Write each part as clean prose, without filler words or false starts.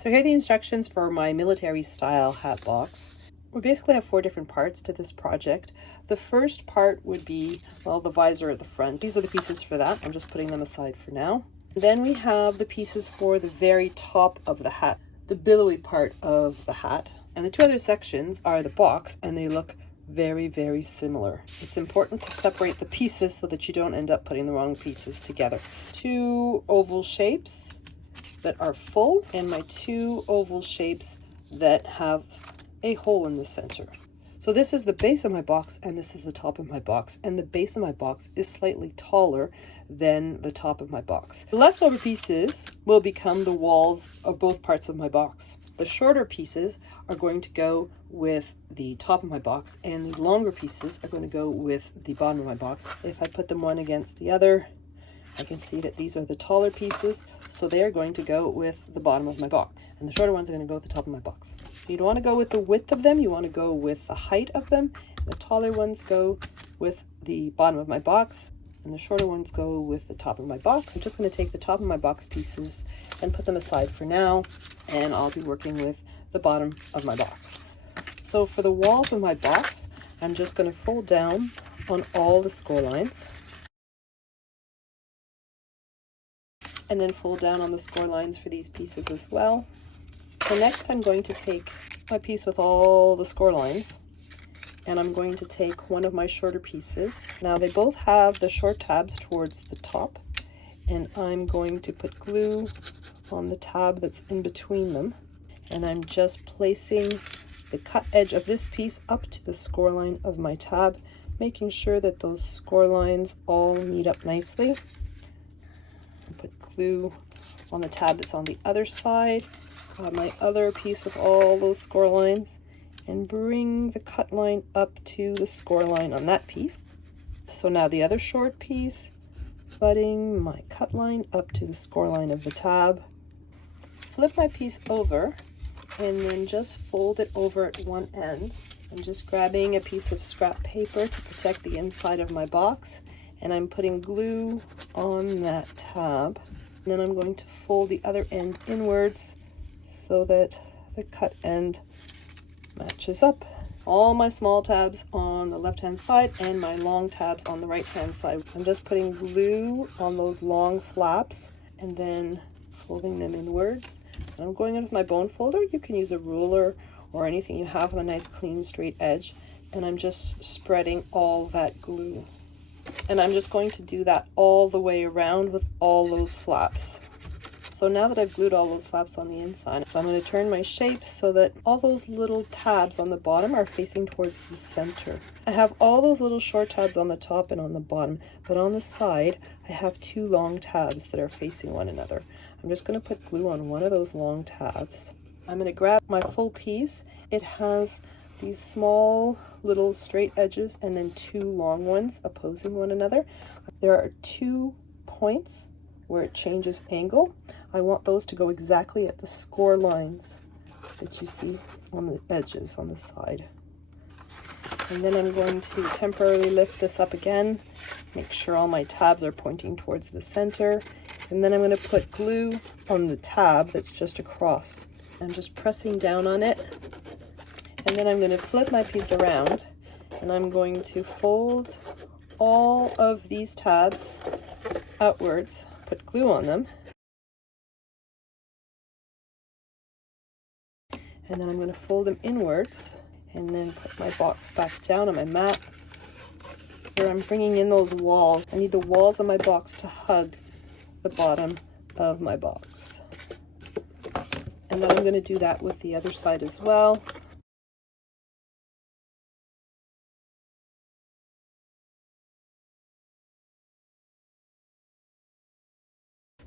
So here are the instructions for my military style hat box. We basically have 4 different parts to this project. The first part would be, well, the visor at the front. These are the pieces for that. I'm just putting them aside for now. Then we have the pieces for the very top of the hat, the billowy part of the hat. And the 2 other sections are the box, and they look very, very similar. It's important to separate the pieces so that you don't end up putting the wrong pieces together. 2 oval shapes that are full, and my 2 oval shapes that have a hole in the center. So this is the base of my box, and this is the top of my box, and the base of my box is slightly taller than the top of my box. The leftover pieces will become the walls of both parts of my box. The shorter pieces are going to go with the top of my box, and the longer pieces are going to go with the bottom of my box. If I put them one against the other, I can see that these are the taller pieces, so they are going to go with the bottom of my box, and the shorter ones are going to go with the top of my box. You don't want to go with the width of them, you want to go with the height of them. The taller ones go with the bottom of my box, and the shorter ones go with the top of my box. I'm just going to take the top of my box pieces and put them aside for now, and I'll be working with the bottom of my box. So for the walls of my box, I'm just going to fold down on all the score lines, and then fold down on the score lines for these pieces as well. So next I'm going to take my piece with all the score lines, and I'm going to take one of my shorter pieces. Now they both have the short tabs towards the top, and I'm going to put glue on the tab that's in between them, and I'm just placing the cut edge of this piece up to the score line of my tab, making sure that those score lines all meet up nicely. Put glue on the tab that's on the other side, grab my other piece with all those score lines, and bring the cut line up to the score line on that piece. So now the other short piece, butting my cut line up to the score line of the tab. Flip my piece over, and then just fold it over at one end. I'm just grabbing a piece of scrap paper to protect the inside of my box, and I'm putting glue on that tab. And then I'm going to fold the other end inwards so that the cut end matches up. All my small tabs on the left-hand side and my long tabs on the right-hand side. I'm just putting glue on those long flaps and then folding them inwards. And I'm going in with my bone folder. You can use a ruler or anything you have with a nice clean straight edge. And I'm just spreading all that glue. And I'm just going to do that all the way around with all those flaps. So now that I've glued all those flaps on the inside, I'm going to turn my shape so that all those little tabs on the bottom are facing towards the center. I have all those little short tabs on the top and on the bottom, but on the side I have 2 long tabs that are facing one another. I'm just going to put glue on one of those long tabs. I'm going to grab my full piece. It has these small little straight edges and then 2 long ones opposing one another. There are 2 points where it changes angle. I want those to go exactly at the score lines that you see on the edges on the side. And then I'm going to temporarily lift this up again, make sure all my tabs are pointing towards the center, and then I'm going to put glue on the tab that's just across. I'm just pressing down on it, and then I'm going to flip my piece around, and I'm going to fold all of these tabs outwards, put glue on them, and then I'm going to fold them inwards, and then put my box back down on my mat. Here I'm bringing in those walls. I need the walls of my box to hug the bottom of my box. And then I'm going to do that with the other side as well.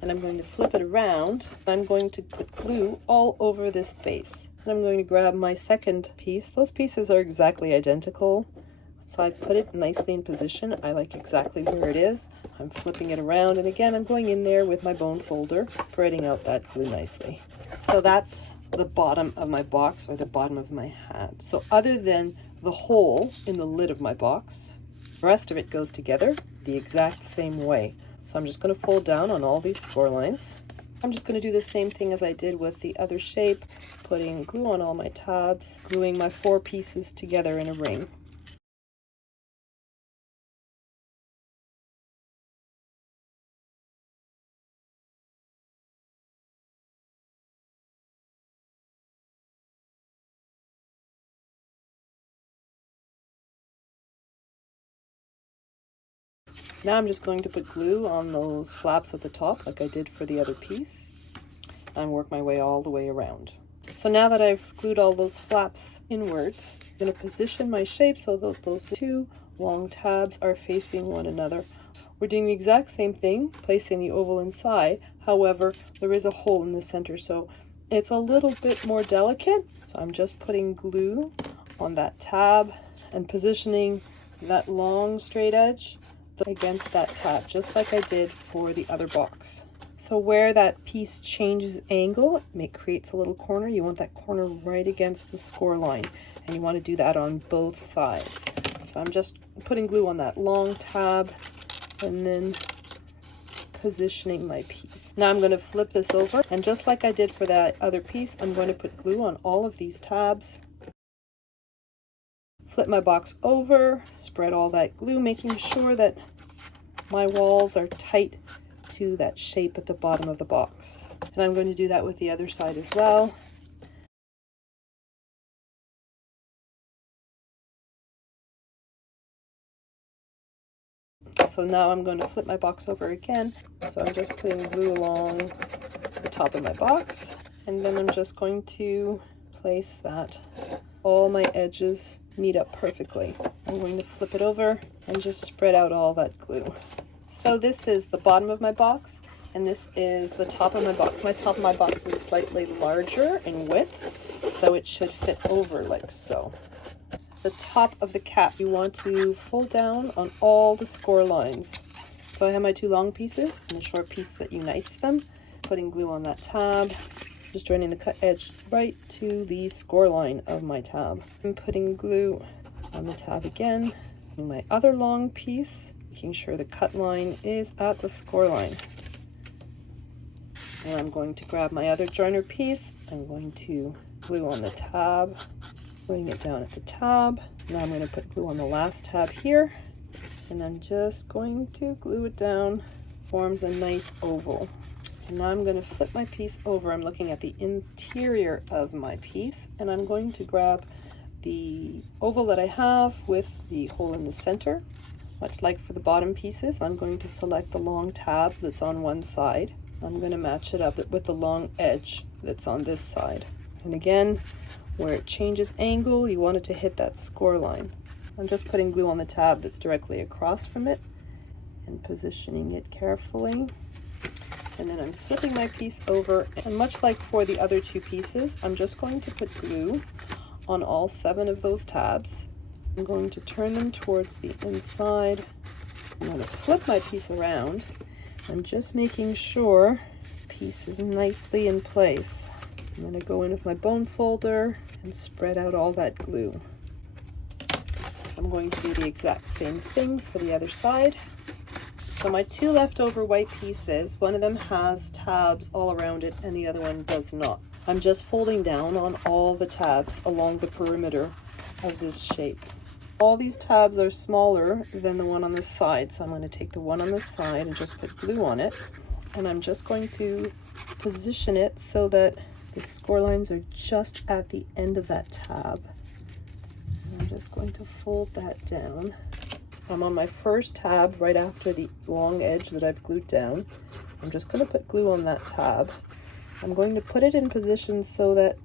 And I'm going to flip it around. I'm going to put glue all over this base. And I'm going to grab my second piece. Those pieces are exactly identical, so I've put it nicely in position. I like exactly where it is. I'm flipping it around, and again I'm going in there with my bone folder, spreading out that glue nicely. So that's the bottom of my box, or the bottom of my hat. So other than the hole in the lid of my box, the rest of it goes together the exact same way. So I'm just going to fold down on all these score lines, I'm just going to do the same thing as I did with the other shape, putting glue on all my tabs, gluing my 4 pieces together in a ring. Now I'm just going to put glue on those flaps at the top like I did for the other piece and work my way all the way around. So now that I've glued all those flaps inwards, I'm going to position my shape so that those 2 long tabs are facing one another. We're doing the exact same thing, placing the oval inside. However, there is a hole in the center, so it's a little bit more delicate. So I'm just putting glue on that tab and positioning that long straight edge against that tab, just like I did for the other box. So where that piece changes angle, it creates a little corner. You want that corner right against the score line, and you want to do that on both sides. So I'm just putting glue on that long tab and then positioning my piece. Now I'm going to flip this over, and just like I did for that other piece, I'm going to put glue on all of these tabs. Flip my box over, spread all that glue, making sure that my walls are tight to that shape at the bottom of the box. And I'm going to do that with the other side as well. So now I'm going to flip my box over again. So I'm just putting glue along the top of my box, and then I'm just going to place that. All my edges meet up perfectly. I'm going to flip it over and just spread out all that glue. So this is the bottom of my box, and this is the top of my box. My top of my box is slightly larger in width, so it should fit over like so. The top of the cap, you want to fold down on all the score lines. So I have my 2 long pieces and the short piece that unites them. Putting glue on that tab, just joining the cut edge right to the score line of my tab. I'm putting glue on the tab again, and my other long piece, making sure the cut line is at the score line. And I'm going to grab my other joiner piece. I'm going to glue on the tab, putting it down at the tab. Now I'm going to put glue on the last tab here, and I'm just going to glue it down. Forms a nice oval. So now I'm going to flip my piece over. I'm looking at the interior of my piece, and I'm going to grab the oval that I have with the hole in the center. Much like for the bottom pieces, I'm going to select the long tab that's on one side. I'm going to match it up with the long edge that's on this side. And again, where it changes angle, you want it to hit that score line. I'm just putting glue on the tab that's directly across from it and positioning it carefully. And then I'm flipping my piece over, and much like for the other 2 pieces, I'm just going to put glue on all 7 of those tabs. I'm going to turn them towards the inside. I'm going to flip my piece around. I'm just making sure the piece is nicely in place. I'm going to go in with my bone folder and spread out all that glue. I'm going to do the exact same thing for the other side. So my 2 leftover white pieces, one of them has tabs all around it and the other one does not. I'm just folding down on all the tabs along the perimeter of this shape. All these tabs are smaller than the one on this side, so I'm going to take the one on this side and just put glue on it. And I'm just going to position it so that the score lines are just at the end of that tab. And I'm just going to fold that down. I'm on my first tab right after the long edge that I've glued down. I'm just going to put glue on that tab. I'm going to put it in position so that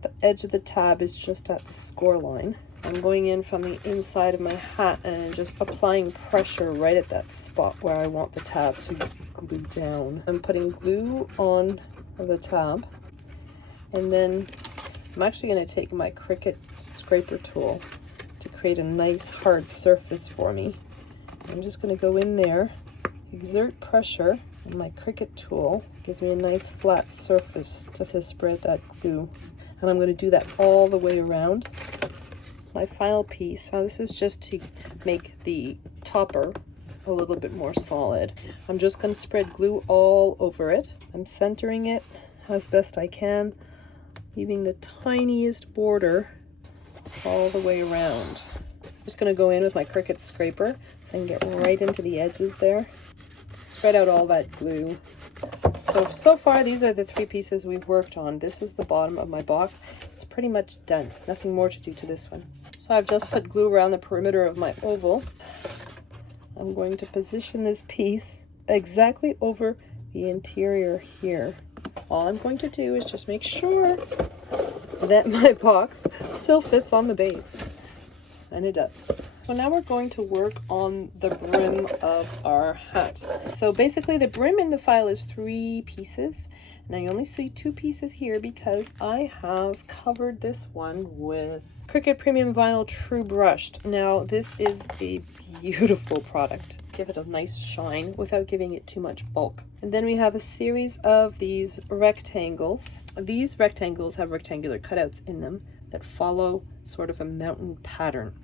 the edge of the tab is just at the score line. I'm going in from the inside of my hat and just applying pressure right at that spot where I want the tab to glue down. I'm putting glue on the tab, and then I'm actually going to take my Cricut scraper tool to create a nice hard surface for me. I'm just going to go in there, exert pressure, and my Cricut tool gives me a nice flat surface to spread that glue. And I'm going to do that all the way around. My final piece, now this is just to make the topper a little bit more solid. I'm just going to spread glue all over it. I'm centering it as best I can, leaving the tiniest border all the way around. Just going to go in with my Cricut scraper so I can get right into the edges there. Spread out all that glue. So far these are the 3 pieces we've worked on. This is the bottom of my box. It's pretty much done. Nothing more to do to this one. So I've just put glue around the perimeter of my oval. I'm going to position this piece exactly over the interior here. All I'm going to do is just make sure that my box still fits on the base. And it does. So now we're going to work on the brim of our hat. So basically the brim in the file is 3 pieces. Now you only see 2 pieces here because I have covered this one with Cricut Premium Vinyl True Brushed. Now this is a beautiful product. Give it a nice shine without giving it too much bulk. And then we have a series of these rectangles. These rectangles have rectangular cutouts in them that follow sort of a mountain pattern.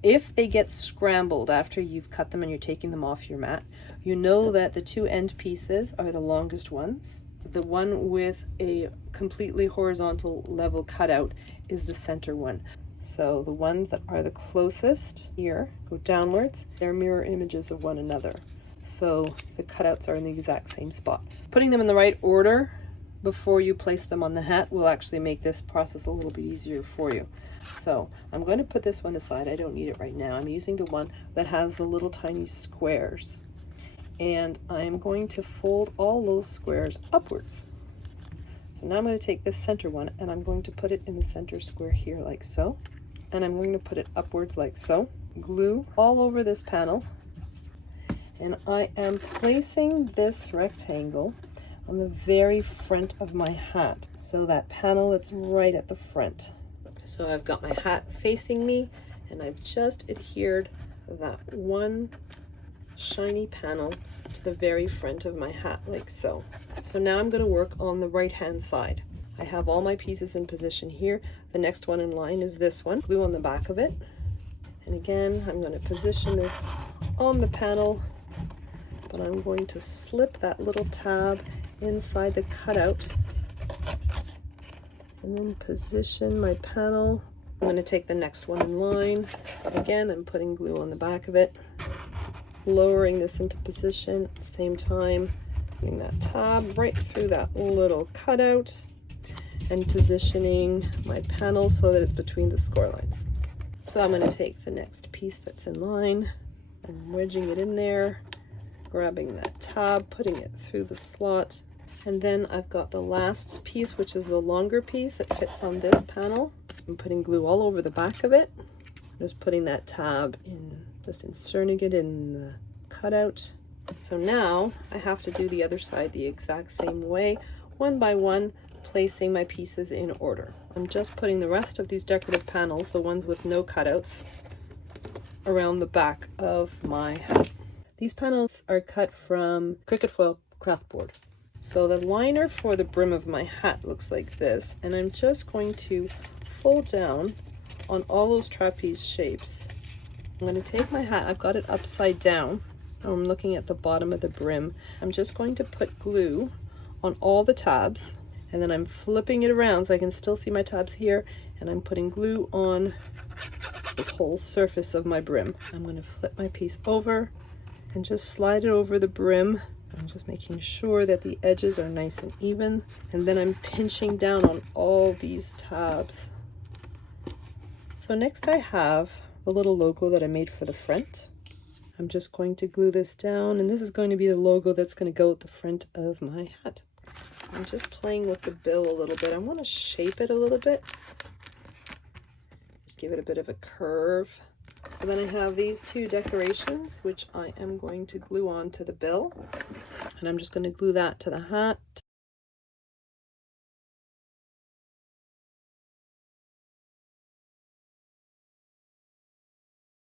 If they get scrambled after you've cut them and you're taking them off your mat, you know that the 2 end pieces are the longest ones. The one with a completely horizontal level cutout is the center one. So the ones that are the closest here go downwards. They're mirror images of one another. So the cutouts are in the exact same spot. Putting them in the right order before you place them on the hat will actually make this process a little bit easier for you. So I'm going to put this one aside. I don't need it right now. I'm using the one that has the little tiny squares. And I'm going to fold all those squares upwards. So now I'm going to take this center one and I'm going to put it in the center square here like so. And I'm going to put it upwards like so. Glue all over this panel. And I am placing this rectangle on the very front of my hat. So that panel is right at the front. So I've got my hat facing me and I've just adhered that one shiny panel to the very front of my hat like so. So now I'm going to work on the right hand side. I have all my pieces in position here. The next one in line is this one. Glue on the back of it. And again, I'm going to position this on the panel, but I'm going to slip that little tab inside the cutout and then position my panel. I'm going to take the next one in line. Again, I'm putting glue on the back of it, lowering this into position at the same time, putting that tab right through that little cutout and positioning my panel so that it's between the score lines. So I'm going to take the next piece that's in line and wedging it in there, grabbing that tab, putting it through the slot, and then I've got the last piece, which is the longer piece that fits on this panel. I'm putting glue all over the back of it, just putting that tab in, just inserting it in the cutout. So now I have to do the other side the exact same way, one by one, placing my pieces in order. I'm just putting the rest of these decorative panels, the ones with no cutouts, around the back of my hat. These panels are cut from Cricut Foil craft board. So the liner for the brim of my hat looks like this, and I'm just going to fold down on all those trapeze shapes. I'm going to take my hat, I've got it upside down. I'm looking at the bottom of the brim. I'm just going to put glue on all the tabs, and then I'm flipping it around so I can still see my tabs here, and I'm putting glue on this whole surface of my brim. I'm going to flip my piece over and just slide it over the brim. I'm just making sure that the edges are nice and even, and then I'm pinching down on all these tabs. So next I have the little logo that I made for the front. I'm just going to glue this down, and this is going to be the logo that's going to go at the front of my hat. I'm just playing with the bill a little bit. I want to shape it a little bit. Just give it a bit of a curve. So then I have these 2 decorations, which I am going to glue on to the bill. And I'm just going to glue that to the hat.